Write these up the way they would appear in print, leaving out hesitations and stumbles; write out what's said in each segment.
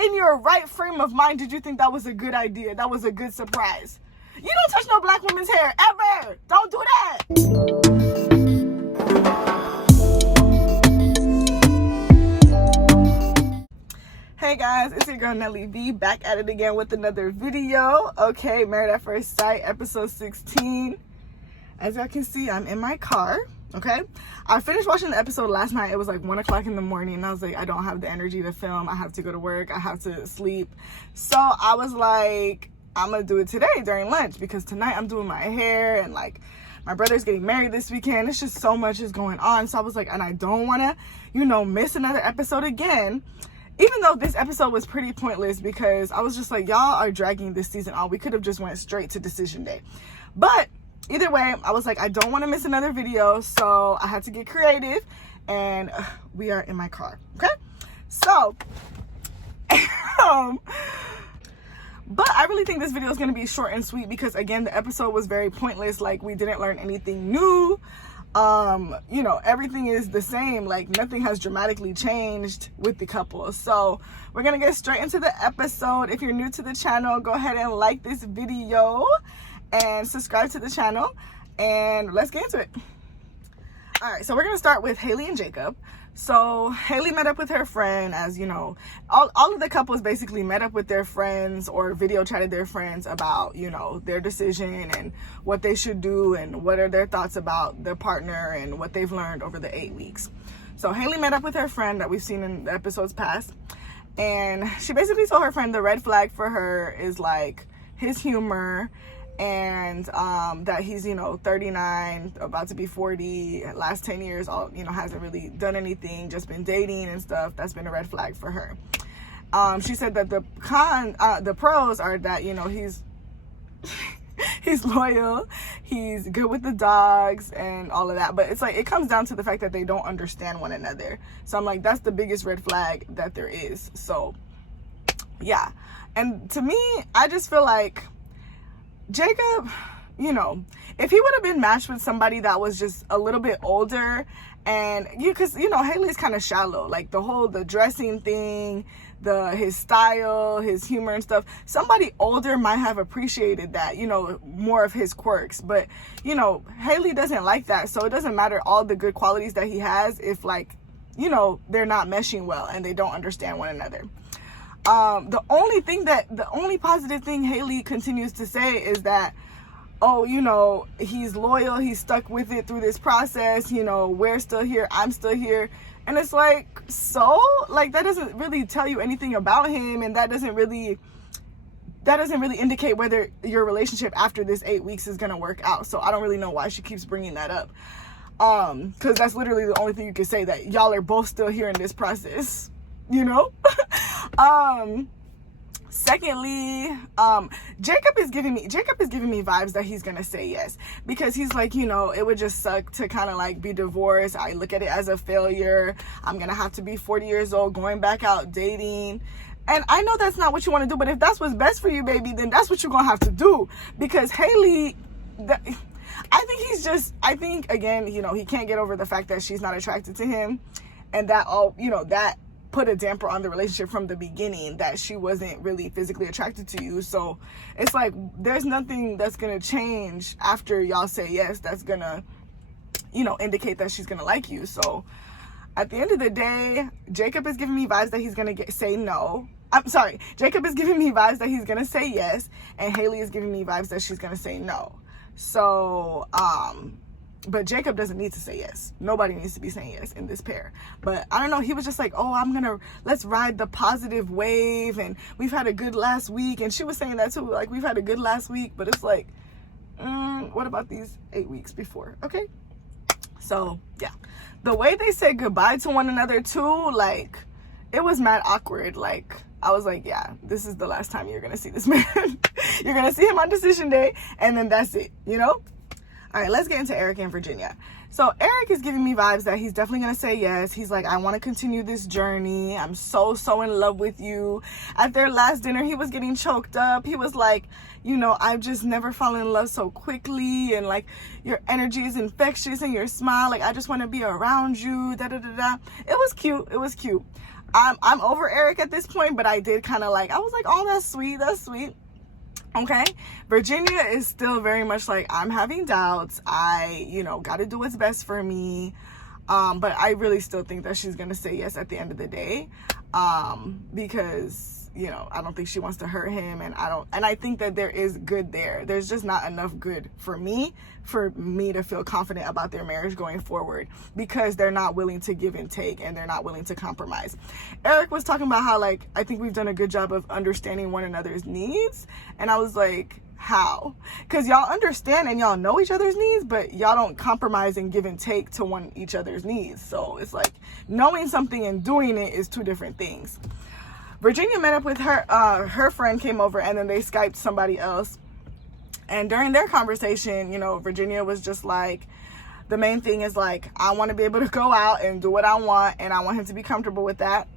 in your right frame of mind did you think that was a good idea? That was a good surprise? You don't touch no black woman's hair, ever. Don't do that. Hey guys, it's your girl Nelly V, back at it again with another video. Okay, Married at First Sight, episode 16. As y'all can see, I'm in my car. Okay, I finished watching the episode last night. It was like 1 o'clock in the morning, and I was like, I don't have the energy to film. I have to go to work. I have to sleep. So I was like, I'm gonna do it today during lunch, because tonight I'm doing my hair, and like my brother's getting married this weekend. It's just so much is going on. So I was like, and I don't want to, miss another episode again. Even though this episode was pretty pointless, because I was just like, y'all are dragging this season on. We could have just went straight to decision day. But either way, I was like, I don't want to miss another video, so I had to get creative, and we are in my car. Okay, so but I really think this video is going to be short and sweet, because again, the episode was very pointless. Like, we didn't learn anything new. Everything is the same. Like, nothing has dramatically changed with the couple. So we're gonna get straight into the episode. If you're new to the channel, go ahead and like this video and subscribe to the channel, and let's get into it. All right, so we're gonna start with Haley and Jacob. So Haley met up with her friend, as you know, all of the couples basically met up with their friends or video chatted their friends about, their decision and what they should do and what are their thoughts about their partner and what they've learned over the 8 weeks. So Haley met up with her friend that we've seen in the episodes past, and she basically told her friend the red flag for her is like his humor, and that he's 39, about to be 40, last 10 years hasn't really done anything, just been dating and stuff. That's been a red flag for her. She said that the pros are that he's he's loyal, he's good with the dogs and all of that, but it's like it comes down to the fact that they don't understand one another. So I'm like, that's the biggest red flag that there is. So yeah, and to me, I just feel like Jacob, if he would have been matched with somebody that was just a little bit older, and because Haley's kind of shallow, like the dressing thing, his style, his humor and stuff, somebody older might have appreciated that, more of his quirks. But Haley doesn't like that, so it doesn't matter all the good qualities that he has if they're not meshing well and they don't understand one another. The only positive thing Haley continues to say is that, he's loyal, he's stuck with it through this process, we're still here, I'm still here. And it's like, so like, that doesn't really tell you anything about him, and that doesn't really indicate whether your relationship after this 8 weeks is gonna work out. So I don't really know why she keeps bringing that up, because that's literally the only thing you can say, that y'all are both still here in this process. Secondly, Jacob is giving me vibes that he's gonna say yes, because he's like, it would just suck to kind of like be divorced. I look at it as a failure. I'm gonna have to be 40 years old going back out dating. And I know that's not what you want to do, but if that's what's best for you, baby, then that's what you're gonna have to do. Because Haley, I think again, he can't get over the fact that she's not attracted to him, and that that put a damper on the relationship from the beginning, that she wasn't really physically attracted to you. So it's like, there's nothing that's gonna change after y'all say yes that's gonna indicate that she's gonna like you. So at the end of the day, Jacob is giving me vibes that he's gonna say no. I'm sorry, Jacob is giving me vibes that he's gonna say yes, and Haley is giving me vibes that she's gonna say no. So but Jacob doesn't need to say yes. Nobody needs to be saying yes in this pair. But I don't know, he was just like, let's ride the positive wave, and we've had a good last week. And she was saying that too, like, we've had a good last week, but it's like, what about these 8 weeks before? Okay, so yeah, the way they said goodbye to one another too, like, it was mad awkward. Like, I was like, yeah, this is the last time you're gonna see this man. You're gonna see him on decision day, and then that's it, All right, let's get into Erik and Virginia. So Erik is giving me vibes that he's definitely going to say yes. He's like, I want to continue this journey. I'm so in love with you. At their last dinner, he was getting choked up. He was like, I've just never fallen in love so quickly. And like, your energy is infectious and your smile. Like, I just want to be around you. Da, da, da, da. It was cute. I'm over Erik at this point, but I did kind of like, I was like, oh, that's sweet. Okay, Virginia is still very much like, I'm having doubts. I, got to do what's best for me. But I really still think that she's going to say yes at the end of the day. Because, I don't think she wants to hurt him. And I think that there is good there. There's just not enough good for me to feel confident about their marriage going forward, because they're not willing to give and take, and they're not willing to compromise. Erik was talking about how, like, I think we've done a good job of understanding one another's needs. And I was like, how? Because y'all understand and y'all know each other's needs, but y'all don't compromise and give and take to each other's needs. So it's like, knowing something and doing it is two different things. Virginia met up with her friend came over, and then they Skyped somebody else. And during their conversation, Virginia was just like, the main thing is like, I want to be able to go out and do what I want, and I want him to be comfortable with that.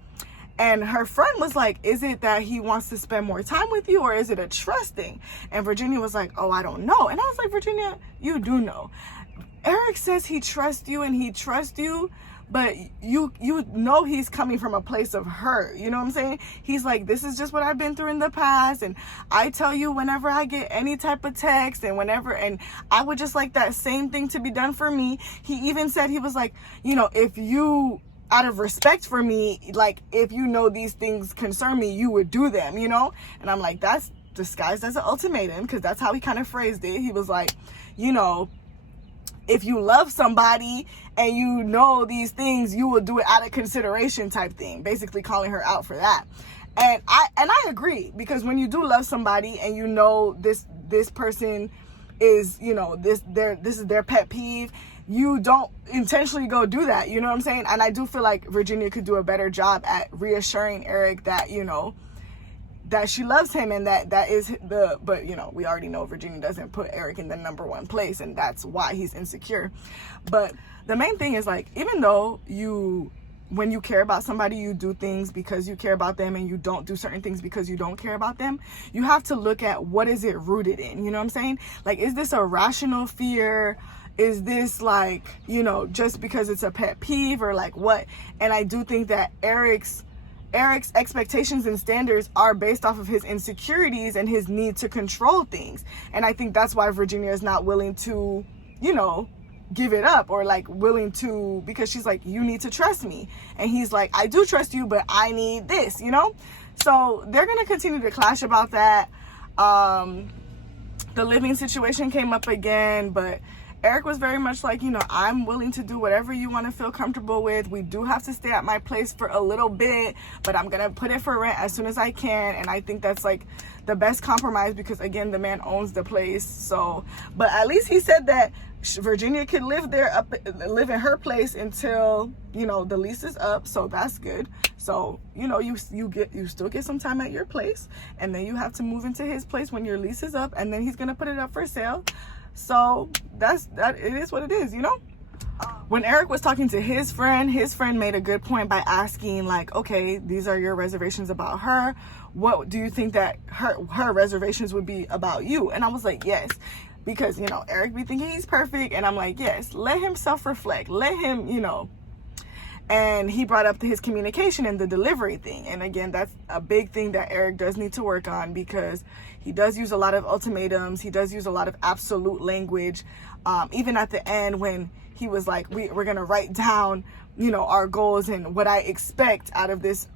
And her friend was like, is it that he wants to spend more time with you, or is it a trust thing? And Virginia was like, oh, I don't know. And I was like, Virginia, you do know. Erik says he trusts you and he trusts you, but you know he's coming from a place of hurt. You know what I'm saying? He's like, this is just what I've been through in the past, and I tell you whenever I get any type of text and I would just like that same thing to be done for me. He even said, he was like, if you, out of respect for me, like, if these things concern me, you would do them, And I'm like, that's disguised as an ultimatum, because that's how he kind of phrased it. He was like, if you love somebody and these things, you will do it out of consideration type thing, basically calling her out for that. And I agree, because when you do love somebody and this person is, this is their pet peeve, you don't intentionally go do that, you know what I'm saying? And I do feel like Virginia could do a better job at reassuring Erik that, that she loves him, and that is but we already know Virginia doesn't put Erik in the number one place, and that's why he's insecure. But the main thing is, like, even though when you care about somebody, you do things because you care about them, and you don't do certain things because you don't care about them, you have to look at what is it rooted in, you know what I'm saying? Like, is this a rational fear? Is this like, just because it's a pet peeve, or like what? And I do think that Erik's expectations and standards are based off of his insecurities and his need to control things. And I think that's why Virginia is not willing to, give it up, or like willing to, because she's like, you need to trust me. And he's like, I do trust you, but I need this, So they're going to continue to clash about that. The living situation came up again, but Erik was very much like, I'm willing to do whatever you want to feel comfortable with. We do have to stay at my place for a little bit, but I'm going to put it for rent as soon as I can. And I think that's like the best compromise, because again, the man owns the place. So, but at least he said that Virginia could live in her place until, the lease is up. So that's good. So, you still get some time at your place, and then you have to move into his place when your lease is up, and then he's going to put it up for sale. So that it is what it is, When Erik was talking to his friend made a good point by asking, like, okay, these are your reservations about her. What do you think that her reservations would be about you? And I was like, yes, because, Erik be thinking he's perfect. And I'm like, yes, let him self-reflect. Let him, And he brought up his communication and the delivery thing. And again, that's a big thing that Erik does need to work on, because he does use a lot of ultimatums. He does use a lot of absolute language. Even at the end, when he was like, we're going to write down, our goals and what I expect out of this,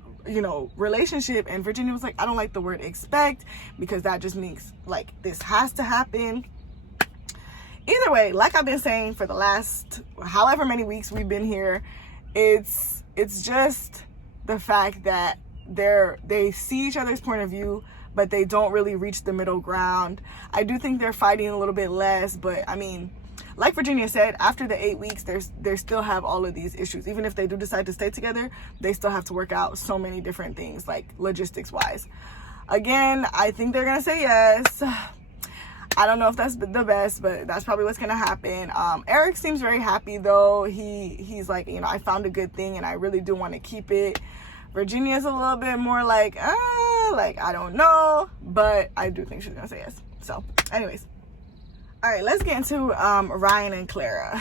relationship. And Virginia was like, I don't like the word expect, because that just means like this has to happen. Either way, like I've been saying for the last however many weeks we've been here, it's just the fact that they see each other's point of view, but they don't really reach the middle ground. I do think they're fighting a little bit less, but I mean, like Virginia said, after the 8 weeks, they still have all of these issues. Even if they do decide to stay together, they still have to work out so many different things, like logistics wise. Again, I think they're gonna say yes. I don't know if that's the best, but that's probably what's gonna happen. Erik seems very happy though. He's like, I found a good thing and I really do want to keep it. Virginia's a little bit more like I don't know, but I do think she's gonna say yes. So anyways, all right, let's get into Ryan and Clara.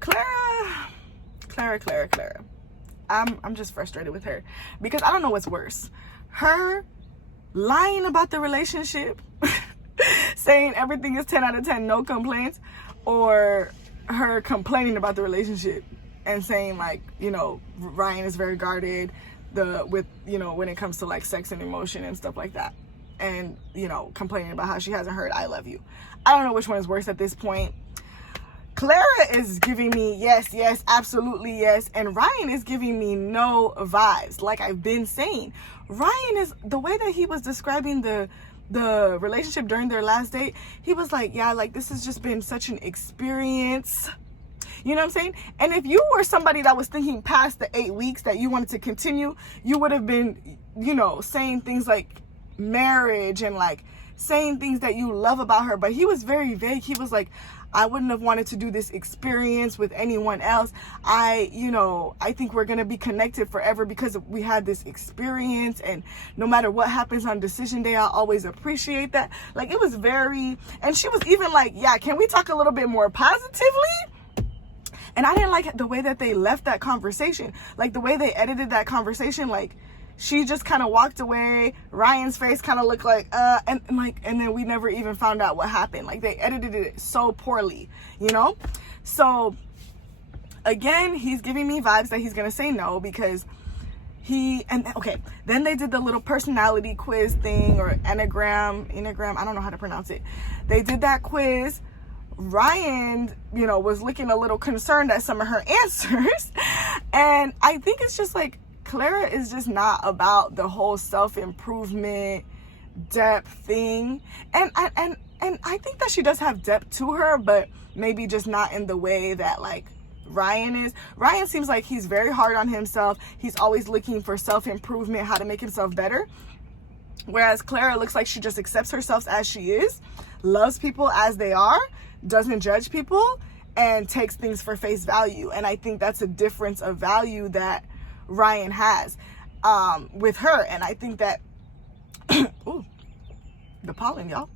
Clara. I'm just frustrated with her because I don't know what's worse. Her lying about the relationship, saying everything is 10 out of 10, no complaints, or her complaining about the relationship and saying like, you know, Ryan is very guarded with, you know, when it comes to like sex and emotion and stuff like that. And, you know, complaining about how she hasn't heard I love you. I don't know which one is worse at this point. Clara is giving me yes, yes, absolutely yes. And Ryan is giving me no vibes. Like I've been saying, Ryan is, the way that he was describing the relationship during their last date, he was like, yeah, like this has just been such an experience. You know what I'm saying? And if you were somebody that was thinking past the 8 weeks that you wanted to continue, you would have been, you know, saying things like marriage and like saying things that you love about her. But he was very vague. He was like, I wouldn't have wanted to do this experience with anyone else. I think we're going to be connected forever because we had this experience, and no matter what happens on decision day, I'll always appreciate that. Like it was very, and she was even like, yeah, can we talk a little bit more positively? And I didn't like the way that they left that conversation. Like the way they edited that conversation, like she just kind of walked away. Ryan's face kind of looked like, and then we never even found out what happened. Like they edited it so poorly, you know? So again, he's giving me vibes that he's going to say no because then they did the little personality quiz thing, or enneagram, I don't know how to pronounce it. They did that quiz. Ryan, you know, was looking a little concerned at some of her answers. And I think it's just like, Clara is just not about the whole self-improvement depth thing. And I think that she does have depth to her, but maybe just not in the way that like Ryan is. Ryan seems like he's very hard on himself. He's always looking for self-improvement, how to make himself better. Whereas Clara looks like she just accepts herself as she is, loves people as they are, doesn't judge people, and takes things for face value. And I think that's a difference of value that Ryan has with her. And I think that ooh, the pollen, y'all,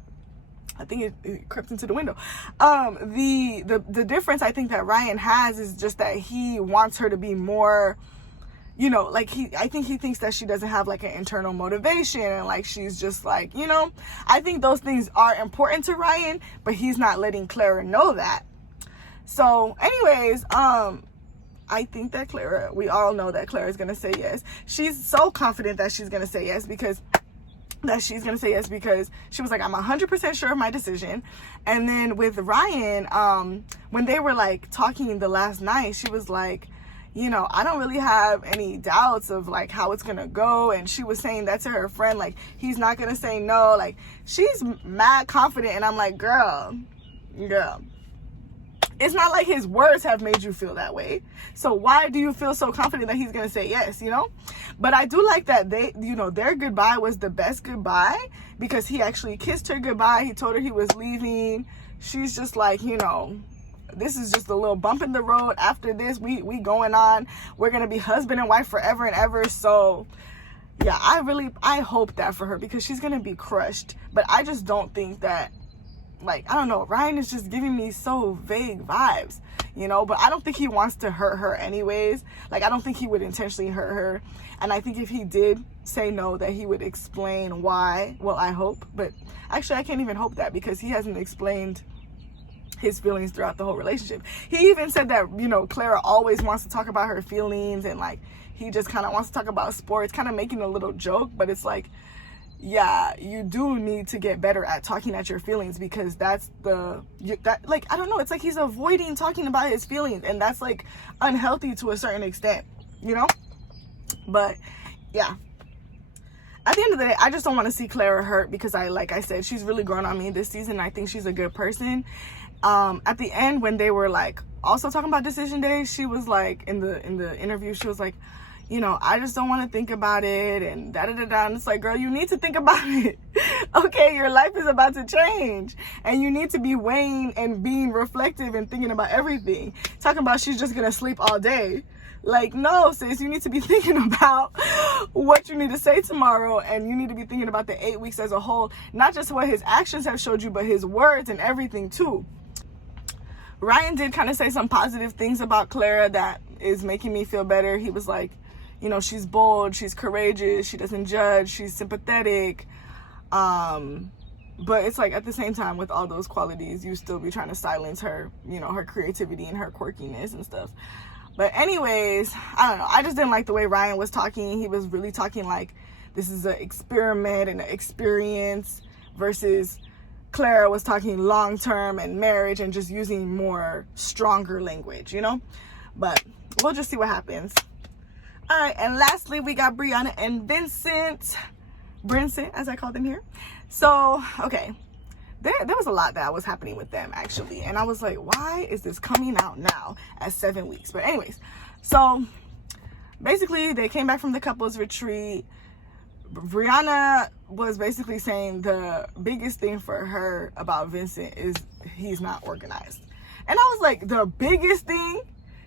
I think it crept into the window. The difference I think that Ryan has is just that he wants her to be more, you know, like I think he thinks that she doesn't have like an internal motivation, and like she's just like, you know, I think those things are important to Ryan, but he's not letting Clara know that. So anyways, I think that we all know that Clara is going to say yes. She's so confident that she's going to say yes because she was like, I'm 100% sure of my decision. And then with Ryan, when they were like talking the last night, she was like, you know, I don't really have any doubts of like how it's going to go. And she was saying that to her friend, like, he's not going to say no. Like, she's mad confident. And I'm like, girl. It's not like his words have made you feel that way. So why do you feel so confident that he's going to say yes, you know? But I do like that their goodbye was the best goodbye because he actually kissed her goodbye. He told her he was leaving. She's just like, you know, this is just a little bump in the road. After this, we going on. We're going to be husband and wife forever and ever. So yeah, I hope that for her because she's going to be crushed. But I just don't think that, like, I don't know, Ryan is just giving me so vague vibes, you know, but I don't think he wants to hurt her anyways. Like, I don't think he would intentionally hurt her. And I think if he did say no, that he would explain why. Well, I hope, but actually I can't even hope that because he hasn't explained his feelings throughout the whole relationship. He even said that, you know, Clara always wants to talk about her feelings, and like, he just kind of wants to talk about sports, kind of making a little joke, but it's like, yeah, you do need to get better at talking at your feelings because that's like, I don't know, it's like he's avoiding talking about his feelings, and that's like unhealthy to a certain extent, you know? But yeah, at the end of the day, I just don't want to see Clara hurt because like I said, she's really grown on me this season. I think she's a good person. At the end, when they were like also talking about decision day, she was like, in the interview, she was like, you know, I just don't want to think about it and da-da-da-da. And it's like, girl, you need to think about it. Okay, your life is about to change. And you need to be weighing and being reflective and thinking about everything. Talking about she's just going to sleep all day. Like, no, sis, you need to be thinking about what you need to say tomorrow. And you need to be thinking about the 8 weeks as a whole. Not just what his actions have showed you, but his words and everything too. Ryan did kind of say some positive things about Clara that is making me feel better. He was like, you know, she's bold, she's courageous, she doesn't judge, she's sympathetic. But it's like, at the same time, with all those qualities, you still be trying to silence her, you know, her creativity and her quirkiness and stuff. But anyways, I don't know. I just didn't like the way Ryan was talking. He was really talking like this is an experiment and an experience, versus Clara was talking long-term and marriage and just using more stronger language, you know? But we'll just see what happens. All right, and lastly, we got Briana and Vincent. Brincent, as I call them here. So, okay. There was a lot that was happening with them, actually. And I was like, why is this coming out now at 7 weeks? But anyways, so basically they came back from the couples retreat. Briana was basically saying the biggest thing for her about Vincent is he's not organized. And I was like, the biggest thing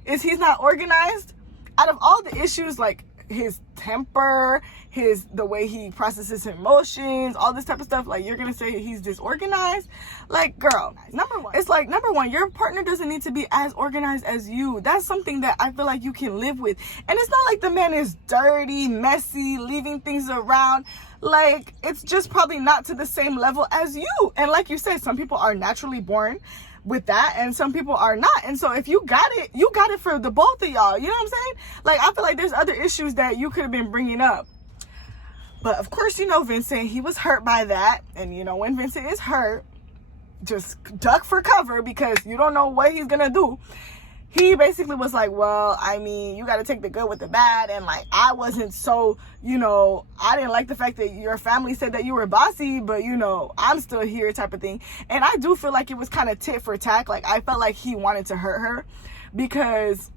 is he's not organized? Out of all the issues, like his temper, the way he processes emotions, all this type of stuff, like you're gonna say he's disorganized? Like, girl, number one, your partner doesn't need to be as organized as you. That's something that I feel like you can live with. And it's not like the man is dirty, messy, leaving things around. Like, it's just probably not to the same level as you. And like you said, some people are naturally born with that and some people are not. And so if you got it for the both of y'all. You know what I'm saying? Like, I feel like there's other issues that you could have been bringing up. But of course, you know, Vincent, he was hurt by that. And you know, when Vincent is hurt, just duck for cover because you don't know what he's gonna do. He basically was like, well, I mean, you got to take the good with the bad. And like, I wasn't so, you know, I didn't like the fact that your family said that you were bossy, but you know, I'm still here type of thing. And I do feel like it was kind of tit for tat. Like, I felt like he wanted to hurt her because,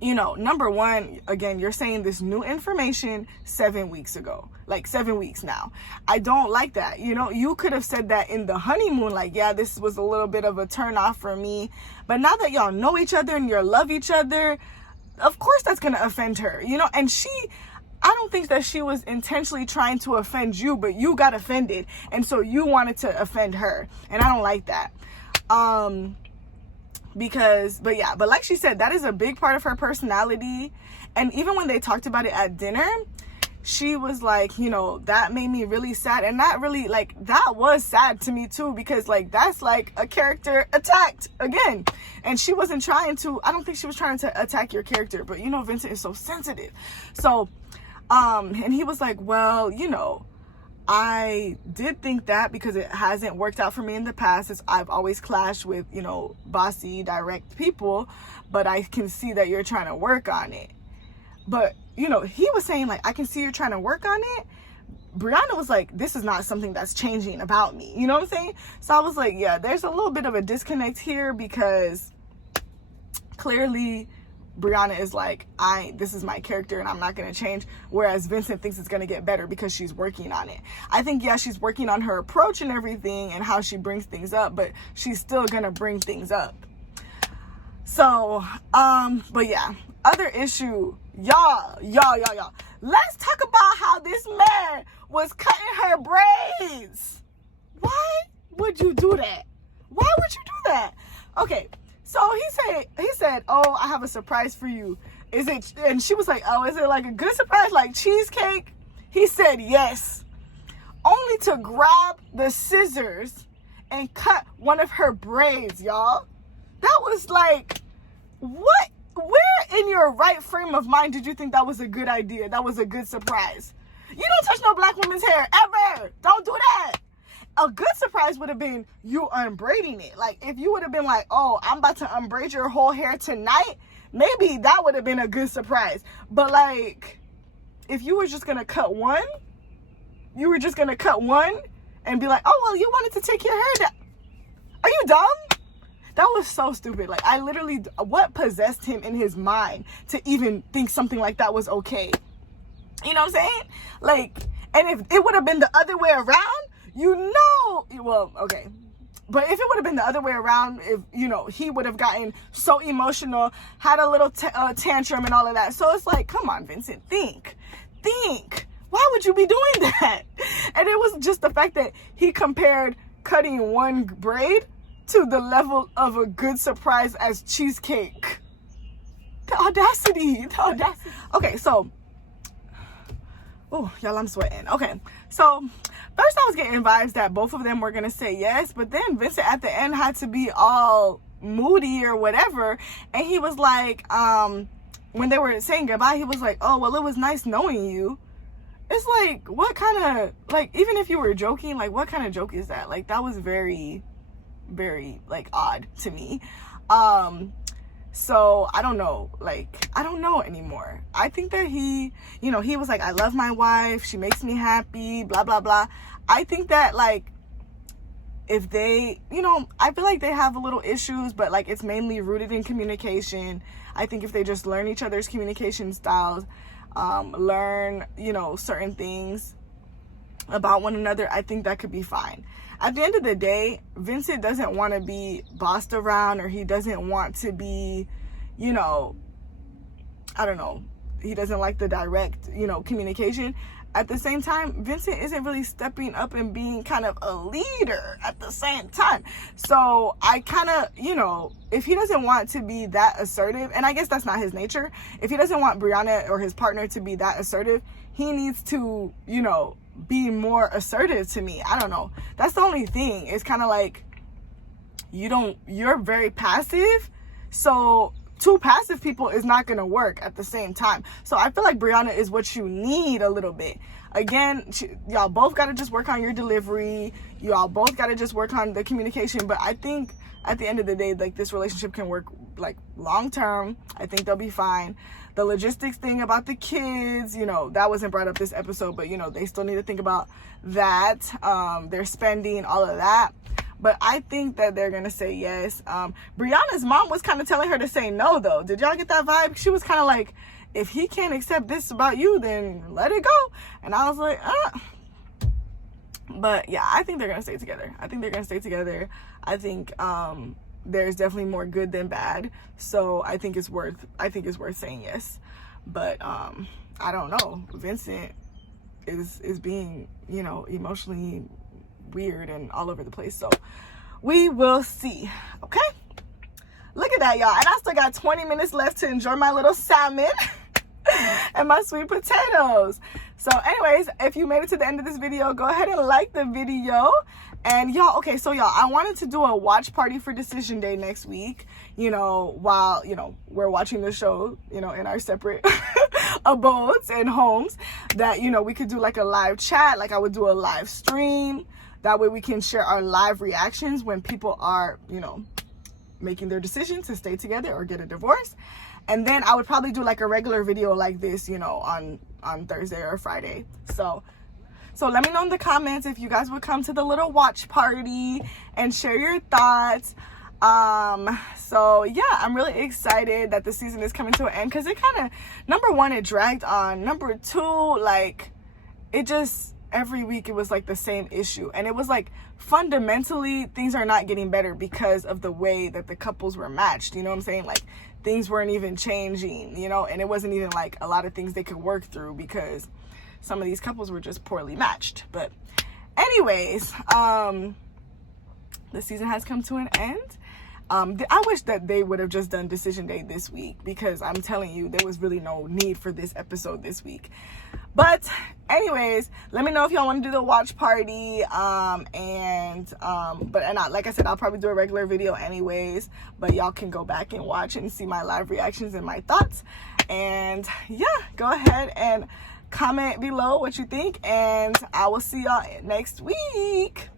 you know, number one, again, you're saying this new information 7 weeks ago, like 7 weeks now. I don't like that. You know, you could have said that in the honeymoon, like, yeah, this was a little bit of a turn off for me. But now that y'all know each other and you love each other, of course that's going to offend her, you know? And I don't think that she was intentionally trying to offend you, but you got offended. And so you wanted to offend her. And I don't like that. But like she said, that is a big part of her personality. And even when they talked about it at dinner, she was like, you know, that made me really sad. And that really, like, that was sad to me too, because like, that's like a character attacked again. And she wasn't trying to, I don't think she was trying to attack your character, but you know, Vincent is so sensitive. So, and he was like, well, you know, I did think that because it hasn't worked out for me in the past, as I've always clashed with, you know, bossy, direct people, but I can see that you're trying to work on it. But, you know, he was saying like, I can see you're trying to work on it. Briana was like, this is not something that's changing about me. You know what I'm saying? So I was like, yeah, there's a little bit of a disconnect here because clearly Briana is like, this is my character and I'm not going to change. Whereas Vincent thinks it's going to get better because she's working on it. I think, yeah, she's working on her approach and everything and how she brings things up, but she's still going to bring things up. So, but yeah, other issue, y'all. Let's talk about how this man was cutting her braids. Why would you do that? Why would you do that? Okay. So he said, oh, I have a surprise for you. Is it? And she was like, oh, is it like a good surprise, like cheesecake? He said, yes. Only to grab the scissors and cut one of her braids, y'all. That was like, what? Where in your right frame of mind did you think that was a good idea? That was a good surprise. You don't touch no black woman's hair, ever. Don't do that. A good surprise would have been you unbraiding it. Like, if you would have been like, oh, I'm about to unbraid your whole hair tonight, maybe that would have been a good surprise. But, like, if you were just going to cut one, and be like, oh, well, you wanted to take your hair down. Are you dumb? That was so stupid. Like, I literally, what possessed him in his mind to even think something like that was okay? You know what I'm saying? Like, and if it would have been the other way around, you know, well, okay. But if it would have been the other way around, if, you know, he would have gotten so emotional, had a little tantrum and all of that. So it's like, come on, Vincent, think. Why would you be doing that? And it was just the fact that he compared cutting one braid to the level of a good surprise as cheesecake. The audacity. Okay, so Oh, y'all, I'm sweating. Okay, so first I was getting vibes that both of them were gonna say yes, but then Vincent at the end had to be all moody or whatever, and he was like, when they were saying goodbye, he was like, oh, well, it was nice knowing you. It's like, what kind of, like, even if you were joking, like, what kind of joke is that? Like, that was very, very, like, odd to me. So I don't know, like, I don't know anymore. I think that he, you know, he was like, I love my wife, she makes me happy, blah, blah, blah. I think that, like, if they, you know, I feel like they have a little issues, but, like, it's mainly rooted in communication. I think if they just learn each other's communication styles, learn, you know, certain things about one another, I think that could be fine. At the end of the day, Vincent doesn't want to be bossed around, or he doesn't want to be, you know, I don't know, he doesn't like the direct, you know, communication. At the same time, Vincent isn't really stepping up and being kind of a leader at the same time. So I kind of, you know, if he doesn't want to be that assertive, and I guess that's not his nature, if he doesn't want Briana or his partner to be that assertive, he needs to, you know, be more assertive to me. I don't know. That's the only thing. It's kind of like, you're very passive. So two passive people is not going to work at the same time. So I feel like Briana is what you need a little bit. Again, y'all both got to just work on your delivery. Y'all both got to just work on the communication. But I think at the end of the day, like, this relationship can work, like, long term. I think they'll be fine. The logistics thing about the kids, you know, that wasn't brought up this episode, but, you know, they still need to think about that. Their spending, all of that. But I think that they're going to say yes. Brianna's mom was kind of telling her to say no, though. Did y'all get that vibe? She was kind of like, if he can't accept this about you, then let it go. And I was like, But yeah, I think they're going to stay together. I think they're going to stay together. I think there's definitely more good than bad. So I think it's worth saying yes. But I don't know. Vincent is being, you know, emotionally weird and all over the place. So we will see. Okay? Look at that, y'all. And I still got 20 minutes left to enjoy my little salmon and my sweet potatoes. So anyways, if you made it to the end of this video, go ahead and like the video. And y'all, okay, so y'all, I wanted to do a watch party for Decision Day next week, you know, while, you know, we're watching the show, you know, in our separate abodes and homes, that, you know, we could do like a live chat, like I would do a live stream. That way we can share our live reactions when people are, you know, making their decision to stay together or get a divorce. And then I would probably do like a regular video like this, you know, on Thursday or Friday. So let me know in the comments if you guys would come to the little watch party and share your thoughts. So yeah, I'm really excited that the season is coming to an end, because it kind of, number one, it dragged on. Number two, like, it just, every week it was like the same issue. And it was like, fundamentally, things are not getting better because of the way that the couples were matched. You know what I'm saying? Like, things weren't even changing, you know, and it wasn't even like a lot of things they could work through because some of these couples were just poorly matched. But anyways, the season has come to an end. I wish that they would have just done Decision Day this week, because I'm telling you, there was really no need for this episode this week. But anyways, let me know if y'all want to do the watch party. Like I said, I'll probably do a regular video anyways, but y'all can go back and watch and see my live reactions and my thoughts. And yeah, go ahead and comment below what you think, and I will see y'all next week.